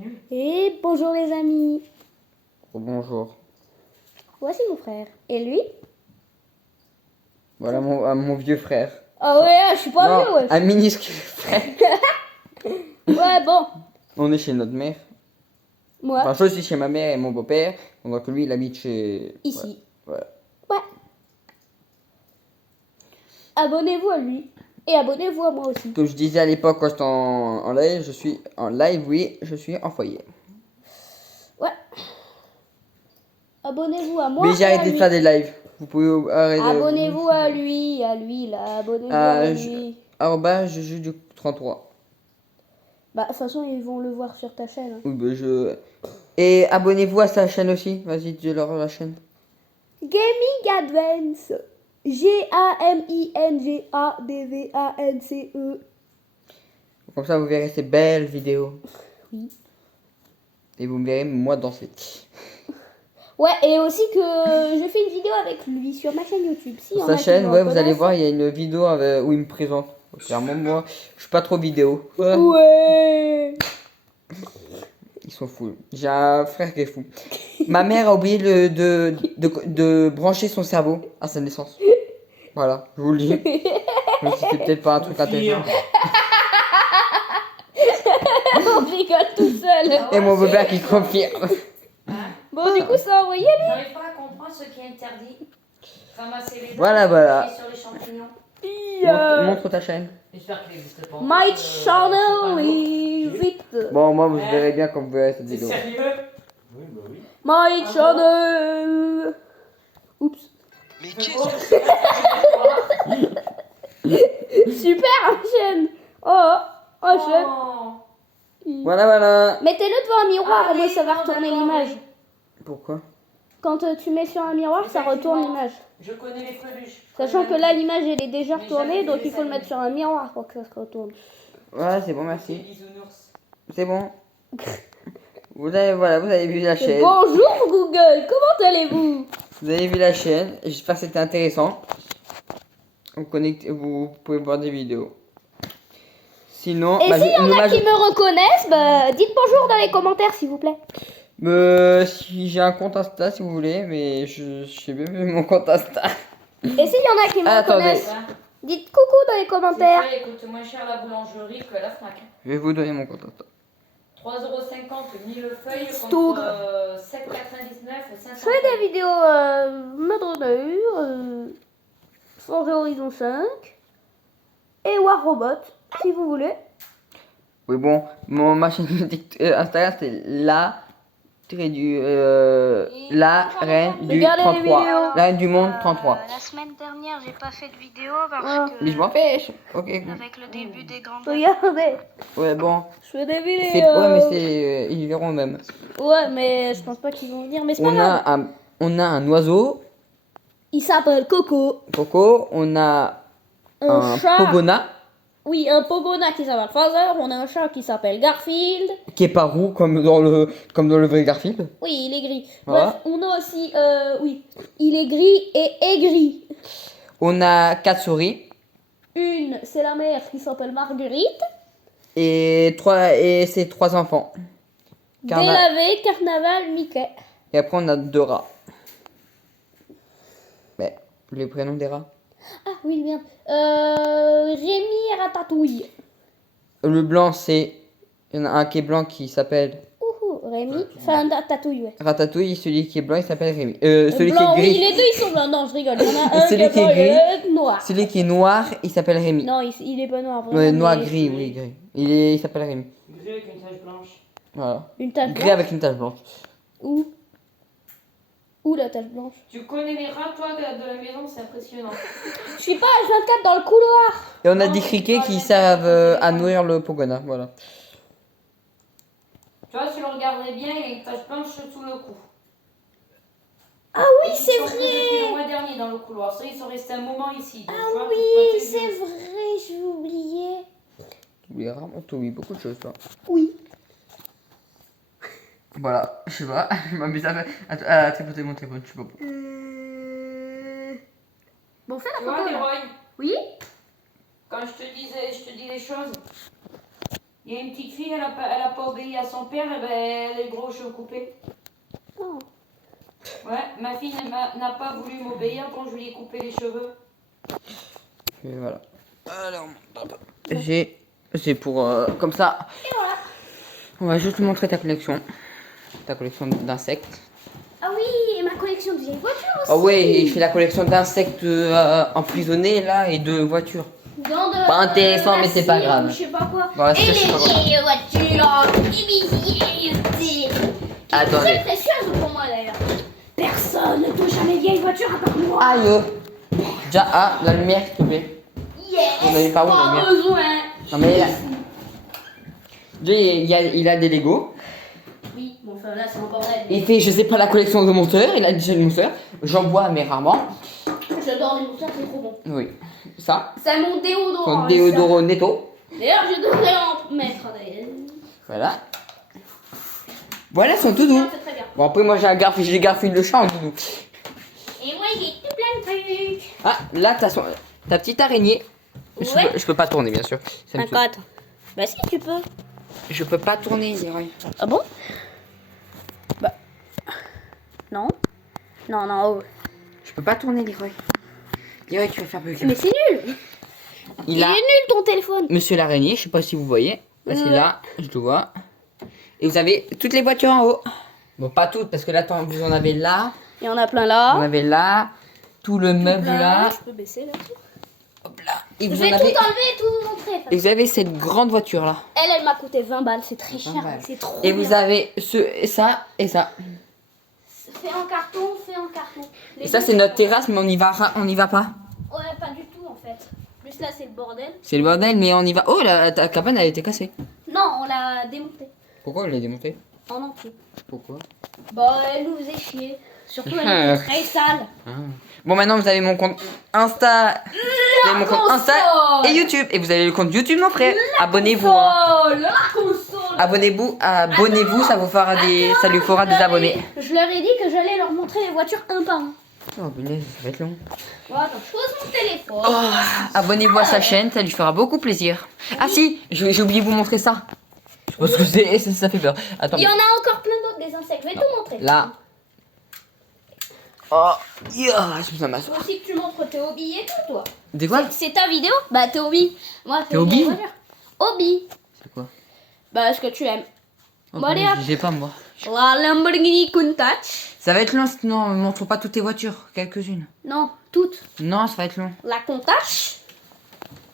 nul. Et bonjour les amis. Bonjour. Voici mon frère. Et lui? Voilà mon vieux frère. Ah ouais, je suis pas Non, vieux, ouais. un minuscule frère. Ouais, bon. On est chez notre mère. Moi, Enfin, je suis chez ma mère et mon beau-père. Donc lui, il habite chez... ici. Ouais. Ouais. Abonnez-vous à lui. Et abonnez-vous à moi aussi. Comme je disais à l'époque quand j'étais en live, je suis en live, oui, je suis en foyer. Ouais. Abonnez-vous à moi Mais j'ai et à arrêté de lui. faire des lives. Vous pouvez arrêter. Abonnez-vous à lui, là. Abonnez-vous à lui. Arrobas, je joue du 33. Bah, de toute façon, ils vont le voir sur ta chaîne. Hein. Oui, bah, Et abonnez-vous à sa chaîne aussi. Vas-y, dis-leur la chaîne. Gaming Advance. GAMINGADVANCE. Comme ça, vous verrez ces belles vidéos. Oui. Et vous me verrez moi danser. Ouais, et aussi que je fais une vidéo avec lui sur ma chaîne YouTube. Si Sur sa chaîne, ouais, vous allez voir, il y a une vidéo où il me présente. Clairement, moi, je suis pas trop vidéo. Ouais. Ils sont fous. J'ai un frère qui est fou. Ma mère a oublié de brancher son cerveau à sa naissance. Voilà, je vous le dis. Donc c'était peut-être pas un truc intéressant. On rigole tout seul. Ah ouais, Et mon c'est- beau-père qui confirme. Hein? Bon, du coup, ça a envoyé. J'arrive pas à comprendre ce qui est interdit. Ramasser les dents, Voilà. chier sur les champignons. Montre ta chaîne. J'espère qu'il n'existe pas. My C'est channel pas is it. Bon, moi, vous verrez bien quand vous verrez cette C'est vidéo. sérieux? Oui, bah oui. My Ah channel. Oups. Mais C'est qu'est-ce bon, que c'est pas Super chaîne. Oh, chaîne. Oh. Voilà. Mettez-le devant un miroir, au moins Allez, ça va bon, retourner d'accord, l'image. oui. Pourquoi? Quand tu mets sur un miroir, ça retourne l'image. Je connais les peluches. Sachant que là, l'image elle est déjà Mais retournée, jamais donc vu il faut le ça. mettre sur un miroir pour que ça se retourne. Ouais, c'est bon, C'est merci. bisounours. C'est bon. Vous avez vu la Et chaîne. bonjour Google, comment allez-vous? Vous avez vu la chaîne. J'espère que c'était intéressant. Vous pouvez voir des vidéos. Sinon, Et s'il y en a qui me reconnaissent, bah, dites bonjour dans les commentaires s'il vous plaît. si j'ai un compte Insta, si vous voulez, mais je sais même plus mon compte Insta. Et s'il y en a qui me Attendez. reconnaissent, dites coucou dans les commentaires. C'est vrai, il coûte moins cher la boulangerie que la Fnac. Je vais vous donner mon compte Insta. 3,50 € 1000 feuilles Stour. contre 7,99 500 Je fais des vidéos mode nature, Forza Horizon 5 et War Robot si vous voulez. Oui, bon, ma chaîne Instagram, c'est la reine du Regardez les 33. vidéos. La reine du monde 33. La semaine dernière, j'ai pas fait de vidéo parce Ah. que Mais je m'en fiche. Ok. avec le début des grandes Regardez, Ouais, bon. je fais des vidéos. Ouais, mais c'est. Ils verront même. Ouais, mais je pense pas qu'ils vont venir, mais c'est pas grave. On a un oiseau, Il s'appelle Coco. Coco. On a un chat. Pogona, Oui, un Pogona qui s'appelle Father. On a un chat qui s'appelle Garfield. qui est pas roux comme dans le vrai Garfield. Oui, il est gris. Voilà. Bref, on a aussi, oui, il est gris et aigri. On a 4 souris. Une, c'est la mère qui s'appelle Marguerite. Et ses 3 enfants. Délavé, Carnaval, Mickey. Et après, on a 2 rats. Mais, les prénoms des rats. Ah oui, merde. Rémi et Ratatouille. Le blanc, c'est. Il y en a un qui est blanc qui s'appelle Ouhou, Rémi. Enfin, Ratatouille, ouais. Ratatouille. Celui qui est blanc, il s'appelle Rémi. Celui Blanc, qui est oui, gris. les deux ils sont blancs. Non, je rigole. Il y en a un Celui qui est blanc gris. et l'autre noir. Celui qui est noir, il s'appelle Rémi. Non, il est pas noir. Vraiment, Ouais, noir, mais- gris, oui, gris. Il s'appelle Rémi. Gris avec une tache blanche. Voilà. Une tache Gris blanche. avec une tache blanche. Où la tache blanche? Tu connais les rats, toi, de la maison, c'est impressionnant. Je suis pas H24 dans le couloir. Et on a des criquets qui servent à nourrir le Pogona. Voilà. Tu vois, si on regardait bien, il y a une tache blanche sous le cou. Ah oui, Ils c'est sont venus depuis le vrai. mois dernier dans le couloir. Ça, ils sont restés un moment ici. Donc, tu Ah vois, oui, faut pas c'est te dire. vrai, j'ai oublié. T'oublies rarement, t'oublies beaucoup de choses, toi. Oui. Voilà, je sais pas. Je m'amuse à tripoter mon téléphone, je sais pas pourquoi. Bon, fais Tu la vois, photo. là. Leroy, Oui. quand je te dis les choses, il y a une petite fille, elle a pas obéi à son père, eh ben, elle a eu gros cheveux coupés. Oh. Ouais, ma fille n'a pas voulu m'obéir quand je lui ai coupé les cheveux. Et voilà. Alors, c'est pour comme ça. Et voilà. On va juste te montrer ta collection d'insectes. Ah oui, et ma collection de vieilles voitures aussi. Oh ouais, je fais la collection d'insectes emprisonnés là et de voitures. Dans de, Pas intéressant, mais c'est pas cire, grave. ou Je sais pas quoi. Voilà, et c'est les pas grave. vieilles voitures, et mes vieilles. Attendez. Très précieuses pour moi d'ailleurs. Personne ne touche à mes vieilles voitures à part moi. Aïe. Déjà, la lumière, s'il te plaît. Yes. On avait pas où, la Pas lumière besoin. Non mais là, déjà, il a des Lego. Oui, bon, enfin là c'est un bordel. Il fait, je sais pas, la collection de monteurs. Il a déjà des monteurs. J'en bois, mais rarement. J'adore les moteurs, c'est trop bon. Oui. Ça, C'est mon déodorant. son ça. déodorant netto. D'ailleurs, je devrais en mettre d'ailleurs. Voilà. Voilà son doudou. C'est très bien. Bon, après, moi, j'ai Garfield le chat en doudou. Et moi j'ai tout plein de trucs. Ah, là, ta petite araignée. Ouais. Je peux pas tourner, bien sûr. Ça me saoule. Attends. Bah si tu peux. Je peux pas tourner, Leroy. Ah bon? Bah. Non. Non, non. Oh. Je peux pas tourner, Leroy. Leroy, tu vas faire bugger. Mais c'est nul. Il est nul ton téléphone. Monsieur l'araignée, je sais pas si vous voyez. Là, c'est Ouais. là, je le vois. Et vous avez toutes les voitures en haut. Bon, pas toutes, parce que là, vous en avez là. Il y en a plein Vous là. en avez là. Tout le meuble là. Je peux baisser là. Hop là. Et Je vous vais en tout avez. enlever et tout montrer. Et vous avez cette grande voiture là. Elle m'a coûté 20 balles. C'est très 20 cher. balles. C'est trop Et bien. vous avez ça et ça. Fait en carton, fait en carton. Les Et ça, deux, c'est notre terrasse, mais on y va pas. Ouais, pas du tout en fait. Plus là, c'est le bordel. C'est le bordel, mais on y va. Oh, ta cabane a été cassée. Non, on l'a démontée Pourquoi on l'a démontée? en entier. Pourquoi? Bon, elle nous faisait chier. Surtout, elle était très sale. Ah. Bon, maintenant vous avez mon compte Insta. Vous avez mon compte Insta et YouTube. Et vous avez le compte YouTube, mon frère. Abonnez-vous. Hein. Oh, la console. Abonnez-vous, ça vous fera ça lui fera des abonnés. Je leur ai dit que j'allais leur montrer les voitures un par un. Oh, punaise, ça va être long. Bon, attends, je pose mon téléphone. Oh, abonnez-vous à sa chaîne, ça lui fera beaucoup plaisir. Ah si, j'ai oublié de vous montrer ça. Parce que ça fait peur. Attends. Il y en a encore plein d'autres des insectes. Je vais tout montrer. Là. Oh, yeah, je me Faut m'asseoir. aussi que tu montres tes hobbies et tout, toi. Des quoi? C'est ta vidéo? Bah, tes hobbies. Moi, Tes hobbies? Hobby. C'est quoi? Bah, ce que tu aimes. Oh, Bon, allez, hop. j'ai pas moi. La Lamborghini Countach. Ça va être long, non, montre pas toutes tes voitures, quelques-unes. Non, toutes. Non, ça va être long. La Countach.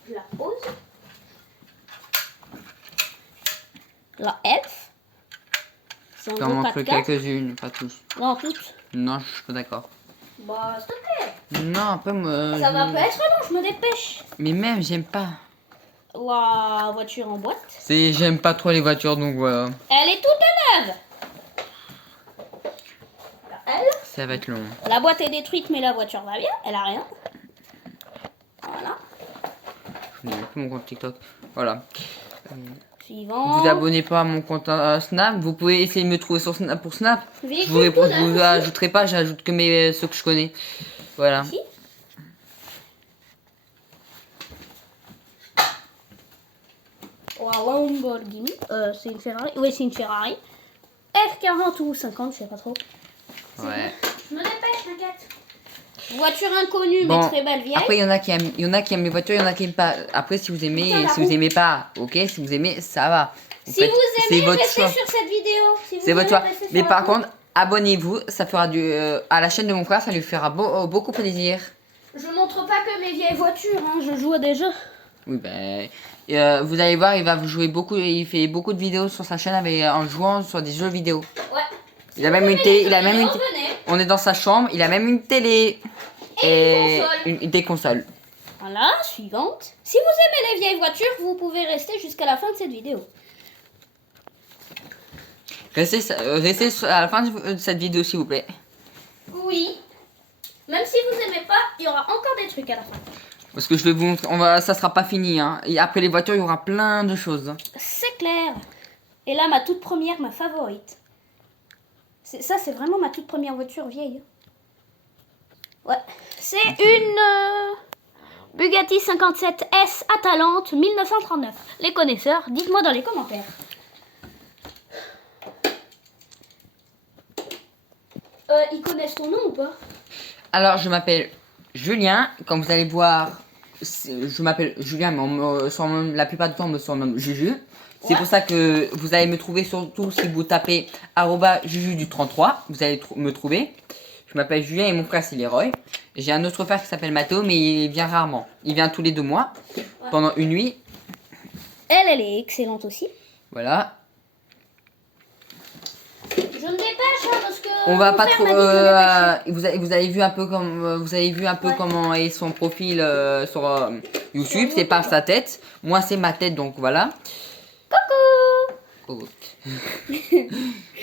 Je la pose. La Elf. C'est un T'en gros montres 4x4. quelques-unes, pas tous. Non, toutes. Non, je suis pas d'accord. Bah, s'il te plaît. Non, un peu moi. Ça va pas être long, je me dépêche. Mais même, j'aime pas. La voiture en boîte. J'aime pas trop les voitures, donc voilà. Elle est toute neuve. Elle. Ça va être long. La boîte est détruite, mais la voiture va bien. Elle a rien. Voilà. Je n'ai plus mon compte TikTok. Voilà. Suivant. Vous abonnez pas à mon compte Snap. Vous pouvez essayer de me trouver sur Snap pour Snap. Je vous réponds, je vous ajouterai pas, j'ajoute que ceux que je connais. Voilà. Ici. La Lamborghini. C'est une Ferrari. Oui, c'est une Ferrari. F40 ou 50, je sais pas trop. Ouais. Je me dépêche, t'inquiète. Voiture inconnue, Bon, mais très belle vieille. après, il y en a qui aiment les voitures, il y en a qui aiment pas. Après, si vous aimez, Putain, la si vous roue. aimez pas, ok. Si vous aimez, ça va. Si faites- vous c'est aimez, votre restez choix. sur cette vidéo. Si vous C'est votre aimez, choix. restez sur Mais la par route. contre, abonnez-vous, ça fera à la chaîne de mon frère, ça lui fera beaucoup plaisir. Je montre pas que mes vieilles voitures, hein, je joue à des jeux. Oui, ben, vous allez voir, il va vous jouer beaucoup, il fait beaucoup de vidéos sur sa chaîne en jouant sur des jeux vidéo. Ouais. Il a même une télé, Venez. on est dans sa chambre, il a même une télé Et des consoles. Voilà, suivante. Si vous aimez les vieilles voitures, vous pouvez rester jusqu'à la fin de cette vidéo. Restez à la fin de cette vidéo s'il vous plaît. Oui. Même si vous aimez pas, il y aura encore des trucs à la fin. Parce que je vais vous montrer, ça sera pas fini. Hein. Et après les voitures, il y aura plein de choses. Hein. C'est clair. Et là, ma toute première, ma favorite. Ça, c'est vraiment ma toute première voiture vieille. Ouais. C'est une Bugatti 57S Atalante 1939. Les connaisseurs, dites-moi dans les commentaires. Ils connaissent ton nom ou pas? Alors, je m'appelle Julien. Comme vous allez voir, je m'appelle Julien, mais on me surnomme, la plupart du temps, on me surnomme Juju. C'est Ouais. pour ça que vous allez me trouver surtout si vous tapez @Juju du 33. Vous allez me trouver. Je m'appelle Julien et mon frère, c'est Leroy. J'ai un autre frère qui s'appelle Mathéo, mais il vient rarement. Il vient tous les 2 mois, pendant une nuit. Elle est excellente aussi. Voilà. Je me dépêche hein, parce que. On va mon pas père trop. m'a dit de me dépêcher. Vous avez vu un peu comme vous avez vu un peu Ouais. comment est son profil sur YouTube. C'est pas sa tête. Moi c'est ma tête donc voilà. Coucou.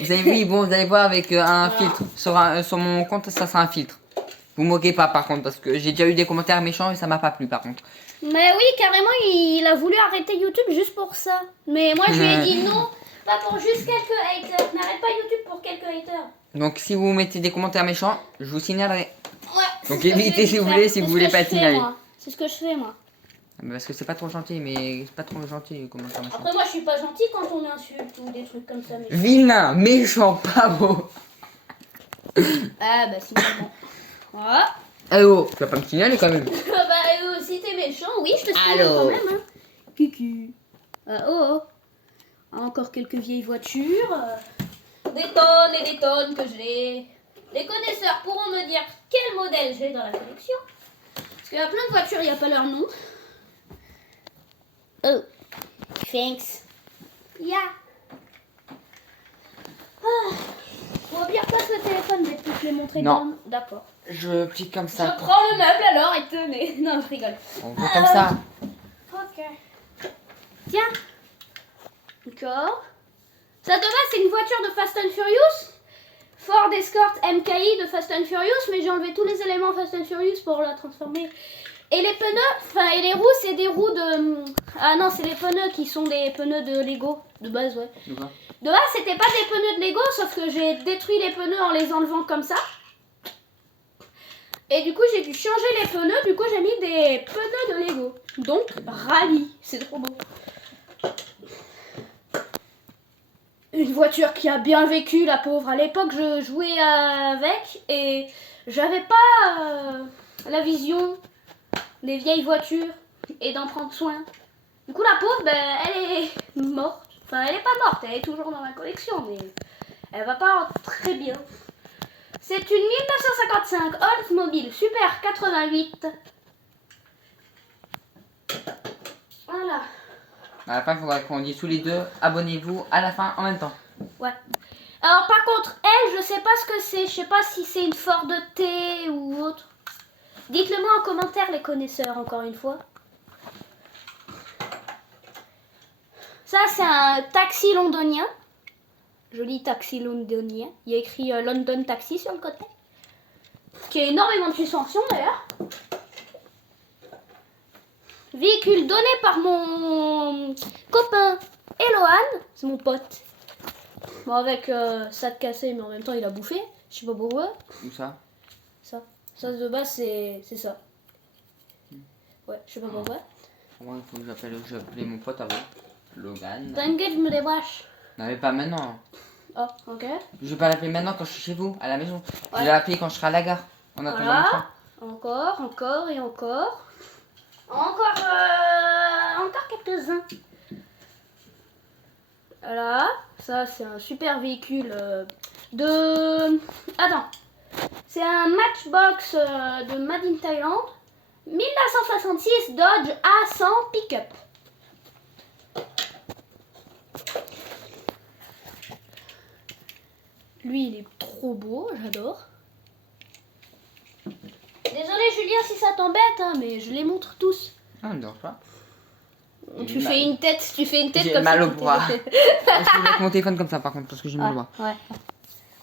Vous avez vu bon vous allez voir avec un filtre sur mon compte ça sera un filtre. Vous moquez pas par contre parce que j'ai déjà eu des commentaires méchants et ça m'a pas plu par contre. Mais oui, carrément, il a voulu arrêter YouTube juste pour ça. Mais moi, je lui ai dit non, pas pour juste quelques haters. N'arrête pas YouTube pour quelques haters. Donc si vous mettez des commentaires méchants, je vous signalerai. Ouais. Donc c'est ce que évitez je si vais vous faire. voulez si C'est vous ce voulez que pas je être fais, signalé. moi. C'est ce que je fais, moi. Parce que c'est pas trop gentil mais c'est pas trop gentil les commentaires méchants. Après, moi, je suis pas gentille quand on insulte ou des trucs comme ça. Mais... Vilain, méchant, pas beau. Ah, bah, si, bon. Voilà. Eh oh, tu vas pas me signaler quand même. Bah, si t'es méchant, oui, je te signale Allô. quand même. Hein. Cucu. Oh. Encore quelques vieilles voitures. Des tonnes et des tonnes que j'ai. Les connaisseurs pourront me dire quel modèle j'ai dans la collection. Parce qu'il y a plein de voitures, il n'y a pas leur nom. Oh. Thanks. Yeah. On va bien passer le téléphone, mais tu te les montrer Non. dedans. D'accord. Je plie comme Je ça. prends le meuble alors et tenez. Non, je rigole. On fait comme ça. Ok. Tiens. Encore. Ça de base, c'est une voiture de Fast and Furious. Ford Escort MKI de Fast and Furious, mais j'ai enlevé tous les éléments Fast and Furious pour la transformer. Et les pneus, et les roues, c'est des roues de... Ah non, c'est les pneus qui sont des pneus de Lego. De base, ouais. De base, c'était pas des pneus de Lego, sauf que j'ai détruit les pneus en les enlevant comme ça. Et du coup, j'ai dû changer les pneus. Du coup, j'ai mis des pneus de Lego. Donc, rallye. C'est trop beau. Une voiture qui a bien vécu, la pauvre. À l'époque, je jouais avec et j'avais pas la vision des vieilles voitures et d'en prendre soin. Du coup, la pauvre, ben, elle est morte. Enfin, elle est pas morte, elle est toujours dans ma collection, mais elle va pas très bien. C'est une 1955 Oldsmobile Super 88. Voilà. À la fin, il faudra qu'on dise tous les deux abonnez-vous à la fin en même temps. Ouais. Alors par contre, elle, je sais pas ce que c'est. Je sais pas si c'est une Ford T ou autre. Dites-le moi en commentaire les connaisseurs, encore une fois. Ça, c'est un taxi londonien. Joli taxi londonien. Il y a écrit London Taxi sur le côté. Qui a énormément de suspension d'ailleurs. Véhicule donné par mon copain Elohan. C'est mon pote. Bon, avec sac cassé, mais en même temps il a bouffé. Je sais pas pourquoi. Où ça? Ça de base, c'est ça. Ouais, je sais pas pourquoi. Moi, il faut que j'appelle mon pote avant. Logan. T'inquiète, je me débranche. Non, mais pas maintenant. Oh, ok. Je vais pas l'appeler maintenant quand je suis chez vous, à la maison. Je Ouais. vais l'appeler quand je serai à la gare. En attendant le train. Voilà. Encore et encore. Encore quelques-uns. Voilà. Ça, c'est un super véhicule de... Attends. C'est un Matchbox de Made in Thailand. 1966 Dodge A100 Pickup. Lui, il est trop beau, j'adore. Désolé Julien si ça t'embête, hein, mais je les montre tous. Ah, ne dors pas. Tu fais une tête J'ai comme mal ça. au bras. Je vais mettre mon téléphone comme ça par contre parce que j'ai mal au bras. Ouais.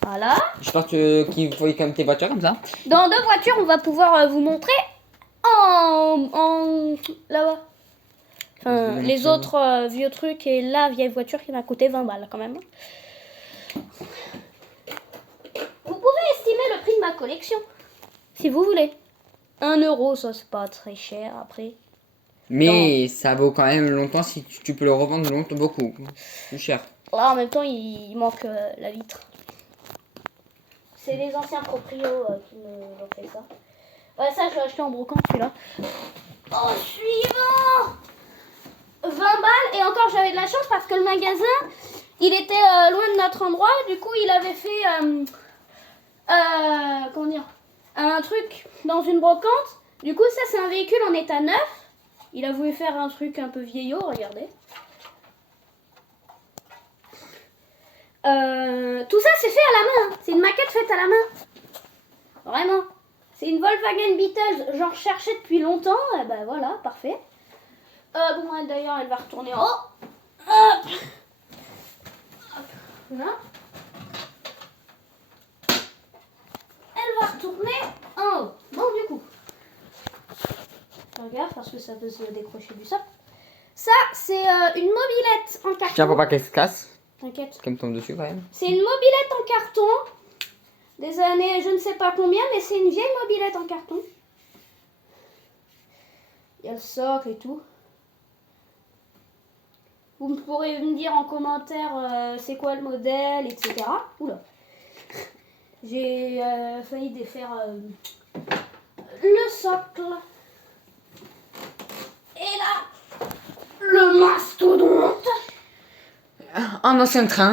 Voilà. Je pense qu'il faut comme tes voitures comme ça. Dans deux voitures, on va pouvoir vous montrer en là-bas. Enfin, Je vais les montrer autres vieux trucs et la vieille voiture qui m'a coûté 20 balles quand même. Vous pouvez estimer le prix de ma collection si vous voulez. 1 euro, ça c'est pas très cher après. Mais ça vaut quand même longtemps si tu peux le revendre longtemps, beaucoup. Plus cher. Là en même temps il manque la vitre. C'est les anciens proprios qui m'ont fait ça. Ouais, ça, je l'ai acheté en brocante, celui-là. Oh, suivant 20 balles. Et encore, j'avais de la chance parce que le magasin, il était loin de notre endroit. Du coup, il avait fait... comment dire, un truc dans une brocante. Du coup, ça, c'est un véhicule en état neuf. Il a voulu faire un truc un peu vieillot, regardez. Tout ça, c'est fait à la main. C'est une maquette faite à la main. Vraiment. C'est une Volkswagen Beetle. J'en recherchais depuis longtemps. Et ben voilà, parfait. Bon, d'ailleurs, elle va retourner en haut. Hop. Hop. Voilà. Elle va retourner en haut. Bon, du coup. Je regarde parce que ça peut se décrocher du socle. Ça, c'est une mobilette en carton. Tiens, faut pas qu'elle se casse. T'inquiète. Qu'elle me tombe dessus quand même. C'est une mobilette en carton. Des années, je ne sais pas combien, mais c'est une vieille mobilette en carton. Il y a le socle et tout. Vous pourrez me dire en commentaire c'est quoi le modèle, etc. Oula. J'ai failli défaire le socle. Et là, le mastodonte. Un ancien train.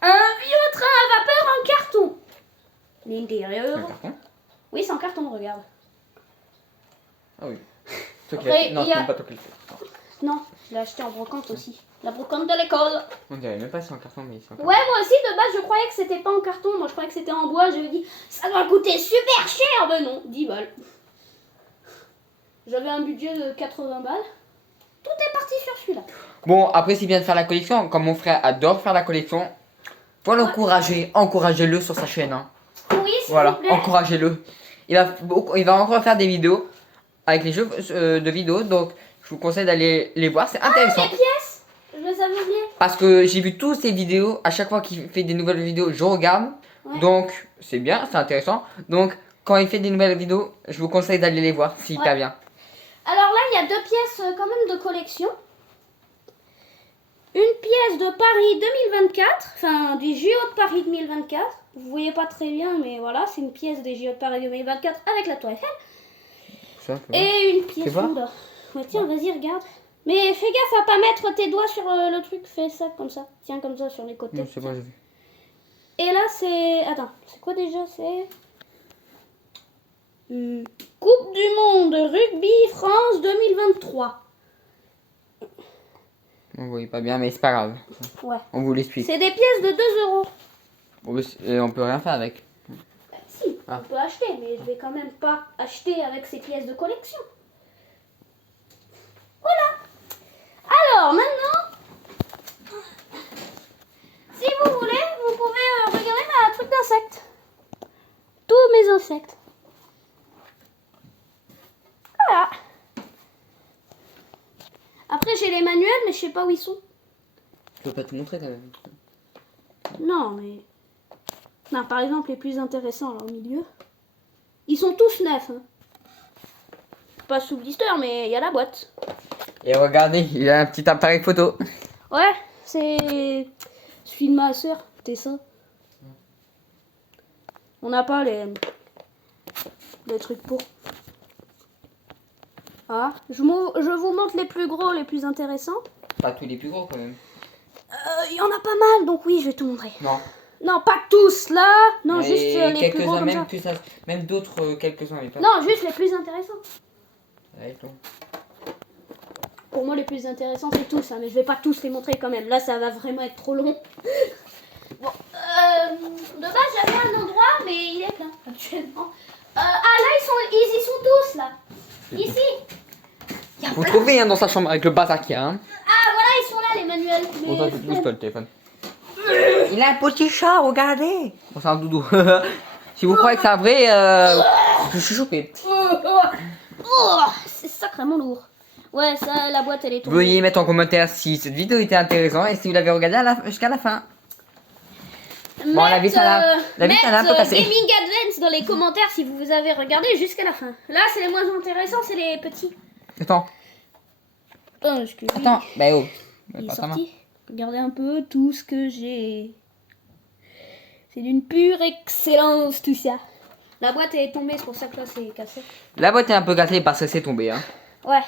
Un vieux train à vapeur en carton. L'intérieur. Un carton. Oui, c'est en carton, regarde. Ah oui. Après, Non, il y a- c'est pas Tokyo. Non, je l'ai acheté en brocante aussi. La brocante de l'école. On dirait même pas si c'est en carton, mais c'est en carton. Ouais, moi aussi, de base, je croyais que c'était pas en carton. Moi, je croyais que c'était en bois. Je me dis, ça doit coûter super cher. Ben non, 10 balles. J'avais un budget de 80 balles. Tout est parti sur celui-là. Bon, après, s'il vient de faire la collection, comme mon frère adore faire la collection, faut l'encourager. Encouragez-le sur sa chaîne. Hein. Oui, s'il Voilà, vous plaît. encouragez-le. Il va encore faire des vidéos avec les jeux de vidéos, donc je vous conseille d'aller les voir, c'est intéressant. Les pièces, je les avais oubliées. Parce que j'ai vu toutes ses vidéos, à chaque fois qu'il fait des nouvelles vidéos, je regarde. Ouais. Donc, c'est bien, c'est intéressant. Donc, quand il fait des nouvelles vidéos, je vous conseille d'aller les voir, c'est hyper Ouais. bien. Alors là, il y a 2 pièces quand même de collection. Une pièce de Paris 2024, enfin du JO de Paris 2024. Vous voyez pas très bien, mais voilà, c'est une pièce des JO de Paris 2024 avec la Tour Eiffel. Ça, fais voir. Et une pièce Fais voir. d'or. Ouais, tiens, vas-y, regarde. Mais fais gaffe à pas mettre tes doigts sur le truc. Fais ça comme ça. Tiens, comme ça sur les côtés. Non, c'est bon, j'ai vu. Et là, c'est... Attends, c'est quoi déjà? C'est... Coupe du Monde Rugby France 2023. On voyait pas bien, mais c'est pas grave. Ouais. On vous l'explique. C'est des pièces de 2 euros. On peut rien faire avec. Si, Ah. on peut acheter, mais je vais quand même pas acheter avec ces pièces de collection. Voilà. Alors, maintenant, si vous voulez, vous pouvez regarder ma truc d'insectes. Tous mes insectes. Voilà. Après, j'ai les manuels, mais je sais pas où ils sont. Je peux pas te montrer quand même. Non, mais... Non, par exemple, les plus intéressants, là, au milieu. Ils sont tous neufs. Hein. Pas sous blister, mais il y a la boîte. Et regardez, il a un petit appareil photo. Ouais, c'est... Celui de ma soeur, c'était ça. On n'a pas les trucs pour. Ah, je vous montre les plus gros, les plus intéressants. Pas tous les plus gros quand même. Il y en a pas mal, donc oui, je vais te montrer. Non. Non, pas tous là. Non, Mais juste les plus gros quelques-uns, comme ça. même d'autres, quelques-uns. mais pas- Non, juste les plus intéressants. Ouais, bon. Pour moi, les plus intéressants, c'est tous, hein, mais je vais pas tous les montrer quand même. Là, ça va vraiment être trop long. Bon, de base, j'avais un endroit, mais il est plein actuellement. Ah, là, ils y sont tous, là. Ici. Vous trouvez hein, dans sa chambre avec le bazar qu'il y a. Hein. Ah, voilà, ils sont là, les manuels. Bon, toi, Mais... bouge-toi le téléphone. Il a un petit chat, regardez. Bon, c'est un doudou. Si vous croyez que c'est un vrai, je suis choqué. Oh, c'est sacrément lourd. Ouais, ça, la boîte, elle est tombée. Veuillez mettre en commentaire si cette vidéo était intéressante et si vous l'avez regardée jusqu'à la fin. Bon, la vis, elle a un peu cassé. Gaming Advance dans les commentaires si vous avez regardé jusqu'à la fin. Là, c'est les moins intéressants, c'est les petits. Attends, Parce que lui, attends, bah oh. il est Pas ta main. sorti. Regardez un peu tout ce que j'ai. C'est d'une pure excellence tout ça. La boîte est tombée, c'est pour ça que là c'est cassé. La boîte est un peu cassée parce que c'est tombé. Hein. Ouais.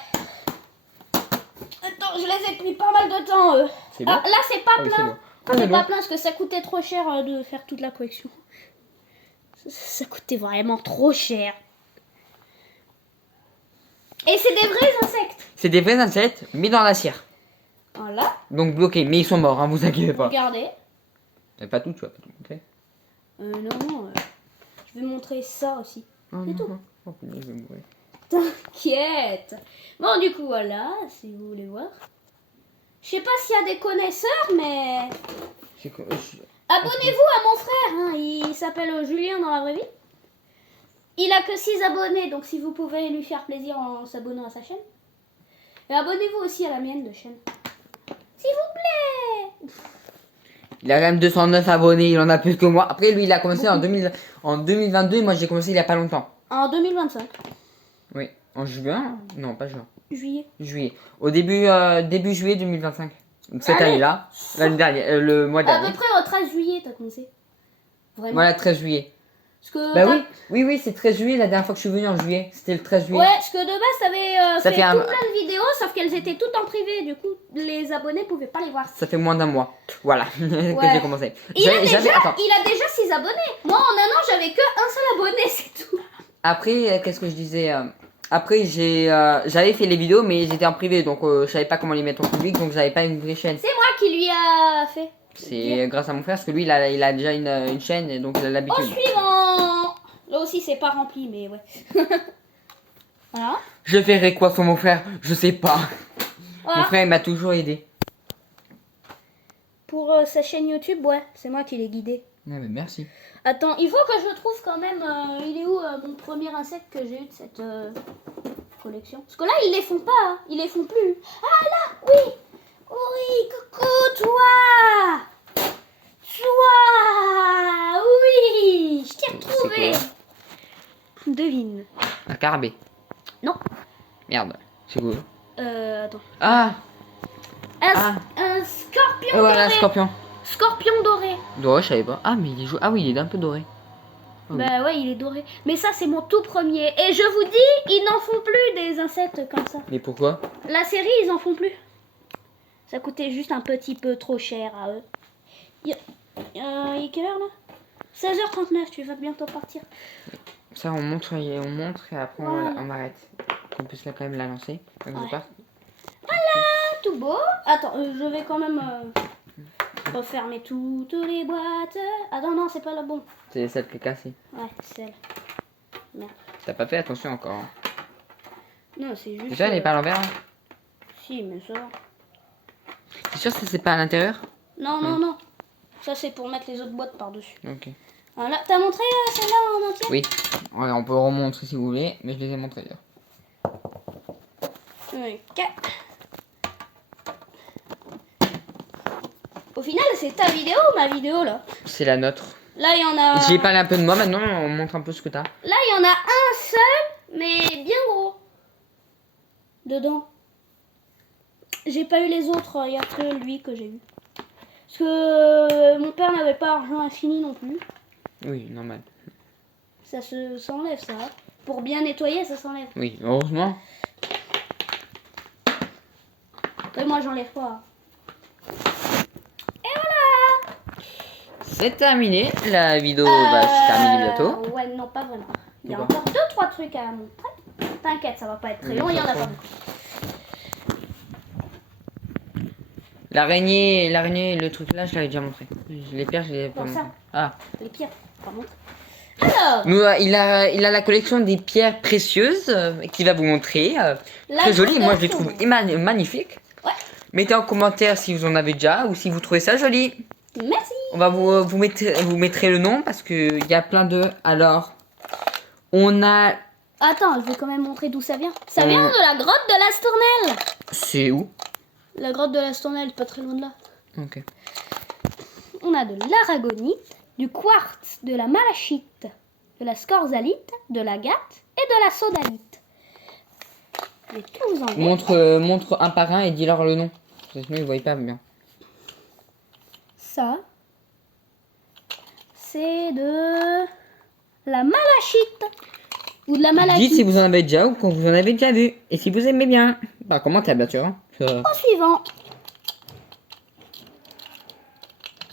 Attends, je les ai depuis pas mal de temps. C'est bon. Ah, là c'est pas Ah oui, c'est plein. bon. Ah, C'est c'est pas bon. plein parce que ça coûtait trop cher de faire toute la collection. Ça coûtait vraiment trop cher. Et c'est des vrais insectes. C'est des vrais insectes mis dans la cire. Voilà, Donc bloqués, mais ils sont morts, hein, vous inquiétez pas. regardez. Mais pas tout, tu vas pas tout montrer. Non, je vais montrer ça aussi. Oh, C'est non, tout. non. Oh, punaise, je vais mourir. T'inquiète. Bon, du coup, voilà, si vous voulez voir. Je sais pas s'il y a des connaisseurs, mais C'est quoi abonnez-vous à mon frère. Hein. Il s'appelle Julien dans la vraie vie. Il a que 6 abonnés, donc si vous pouvez lui faire plaisir en s'abonnant à sa chaîne. Et abonnez-vous aussi à la mienne de chaîne. S'il vous plaît. Il a quand même 209 abonnés, il en a plus que moi. Après, lui, il a commencé en 2022 et moi, j'ai commencé il y a pas longtemps. En 2025. Oui. En juin? Non, pas juin. Juillet. Juillet. Au début, début juillet 2025. Donc, cette Allez. année-là. L'année dernière, le mois À dernier. peu près au 13 juillet, t'as commencé. Vraiment. Voilà, 13 juillet. Parce que Bah t'as- oui, c'est 13 juillet la dernière fois que je suis venu en juillet. C'était le 13 juillet. Ouais, parce que de base, t'avais Ça fait fait un- tout plein de vidéos, sauf qu'elles étaient toutes en privé. Du coup, les abonnés pouvaient pas les voir. Ça fait moins d'un mois. Voilà, que Ouais. j'ai commencé. Il a, Attends. déjà 6 abonnés. Moi, en un an, j'avais que un seul abonné, c'est tout. Après, qu'est-ce que je disais Après, j'avais fait les vidéos, mais j'étais en privé, donc je savais pas comment les mettre en public, donc j'avais pas une vraie chaîne. C'est moi qui lui a fait. C'est grâce à mon frère, parce que lui, il a déjà une chaîne, et donc il a Au l'habitude. suivant. Là aussi, c'est pas rempli, mais ouais. Voilà. Je ferai quoi sur mon frère? Je sais pas. Mon Voilà. frère, il m'a toujours aidé. Pour sa chaîne YouTube, ouais, c'est moi qui l'ai guidé. Ouais, mais merci. Attends, il faut que je trouve quand même. Il est où mon premier insecte que j'ai eu de cette collection? Parce que là, ils les font pas, hein. Ils les font plus. Ah là, oui, oui, coucou, toi, oui, je t'ai retrouvé. C'est Devine. Un carabé. Non. Merde. C'est quoi? Attends. Ah, Un scorpion et voilà, doré. scorpion. Scorpion doré. Doré, je savais pas. Ah, mais il est ah oui, il est un peu doré. Ah oui. Bah ouais, il est doré. Mais ça, c'est mon tout premier. Et je vous dis, ils n'en font plus des insectes comme ça. Mais pourquoi? La série, ils en font plus. Ça coûtait juste un petit peu trop cher à eux. Il est quelle heure là? 16h39, tu vas bientôt partir. Ça, on montre et après Voilà. on arrête. Qu'on puisse quand même la lancer. Quand je Ouais. parte. Ah, tout beau. Attends, je vais quand même refermer toutes les boîtes. Attends, non, c'est pas le bon. C'est celle qui est cassée. Ouais, celle. Merde. T'as pas fait attention encore. Hein. Non, c'est juste. Déjà, elle est pas à l'envers. Hein. Si, mais ça. T'es sûr que c'est pas à l'intérieur? Non, non, non. Ça, c'est pour mettre les autres boîtes par-dessus. Ok. Voilà. T'as montré celle-là en entier? Oui. Ouais, on peut remontrer si vous voulez, mais je les ai montrés là. Ok. Au final, c'est ta vidéo ou ma vidéo là? C'est la nôtre. Là, il y en a. J'ai parlé un peu de moi, maintenant on montre un peu ce que t'as. Là, il y en a un seul, mais bien gros. Dedans. J'ai pas eu les autres, il y a que lui que j'ai eu. Parce que mon père n'avait pas argent infini non plus. Oui, normal. Ça s'enlève ça. Pour bien nettoyer, ça s'enlève. Oui, heureusement. Après, moi, j'enlève pas. C'est terminé. La vidéo va se terminer bientôt. Ouais, non, pas vraiment. Il y a Pourquoi encore 2-3 trucs à montrer. T'inquiète, ça va pas être très long, il y en a pas beaucoup. L'araignée, le truc là, je l'avais déjà montré. Les pierres, je l'ai pas Bon, ça. montré. Ah. Les pires, par contre. Alors, Nous, il a la collection des pierres précieuses qu'il va vous montrer. la Très jolie, moi je les fondation. trouve magnifiques. Ouais. Mettez en commentaire si vous en avez déjà ou si vous trouvez ça joli. Merci. On va vous mettrez le nom parce que il y a plein de. Alors, on a. Attends, je vais quand même montrer d'où ça vient. Ça vient de la grotte de l'Astournelle. C'est où? La grotte de l'Astournelle, pas très loin de là. Ok. On a de l'aragonite, du quartz, de la malachite, de la scorzalite, de l'agate et de la sodalite. Je vais tout vous enlever. Montre un par un et dis-leur le nom. Parce que sinon ils voient pas bien. Ça. c'est de la malachite. Ou de la Dites malachite. si vous en avez déjà ou quand vous en avez déjà vu. Et si vous aimez bien. Bah, commentaire, bien sûr. Hein. Au suivant.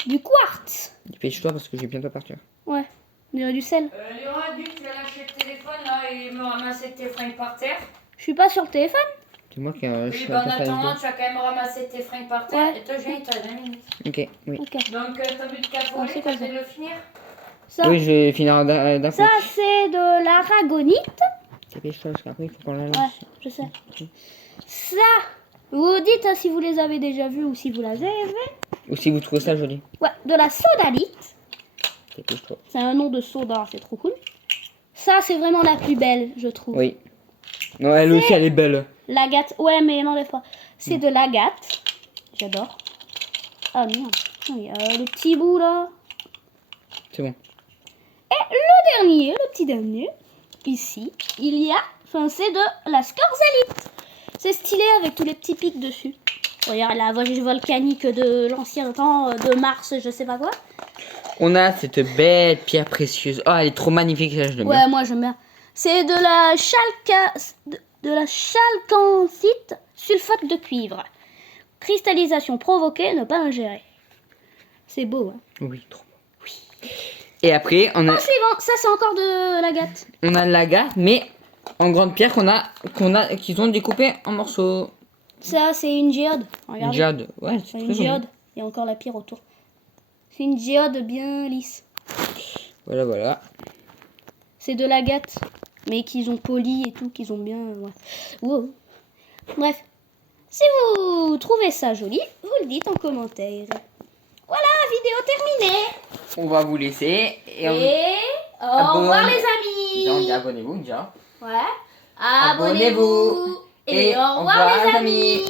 Du quartz. Dépêche-toi parce que je vais bientôt partir. Ouais, on dirait du sel. Léon a dit que tu vas lâcher le téléphone là et me ramasser tes fringues par terre. Je suis pas sur le téléphone. C'est moi qui Oui, suis bah, en en train de faire attendant, les tu vas quand même ramasser tes fringues par terre. Ouais. Et toi, Julie, t'as 20 minutes. deux. Ok, oui. Ok. Donc, t'as bu de café au Ah, lait, c'est t'as comme ça. de le finir. Ça, Oui, je vais finir d'un coup. ça c'est de l'aragonite. Dépêche-toi parce qu'après il faut qu'on la lance. Ouais, je sais. Ça, vous dites si vous les avez déjà vus ou si vous les avez. Ou si vous trouvez ça joli. Ouais, de la sodalite. Dépêche-toi. C'est un nom de soda, c'est trop cool. Ça, c'est vraiment la plus belle, je trouve. Oui. Non, elle aussi, elle est belle. L'agate. Ouais, mais n'enlève pas. C'est de l'agate. J'adore. Ah merde. Il y a le petit bout là. C'est bon. Le dernier, le petit dernier. Ici, il y a. Enfin, c'est de la scorzalite. C'est stylé avec tous les petits pics dessus. Regarde la voie volcanique de l'ancien temps, de Mars, je sais pas quoi. On a cette belle pierre précieuse. Oh, elle est trop magnifique, ça, je l'aime Ouais, bien. moi j'aime bien. C'est de la de la chalcancite sulfate de cuivre. Cristallisation provoquée, ne pas ingérer. C'est beau, hein. Oui, trop beau. Et après, on a, Suivant, ça c'est encore de l'agate. on a l'agate, mais en grande pierre qu'ils ont découpé en morceaux. Ça c'est une géode. Une Regardez. jade. Ouais, C'est c'est une très joli. géode. Il y a encore la pierre autour. C'est une géode bien lisse. Voilà, voilà. C'est de l'agate, mais qu'ils ont poli et tout, qu'ils ont bien. Ouais. Wow. Bref, si vous trouvez ça joli, vous le dites en commentaire. Voilà, vidéo terminée. On va vous laisser. Et on... Et au revoir les amis. Donc, abonnez-vous déjà. Ouais. Abonnez-vous. Et au revoir les amis.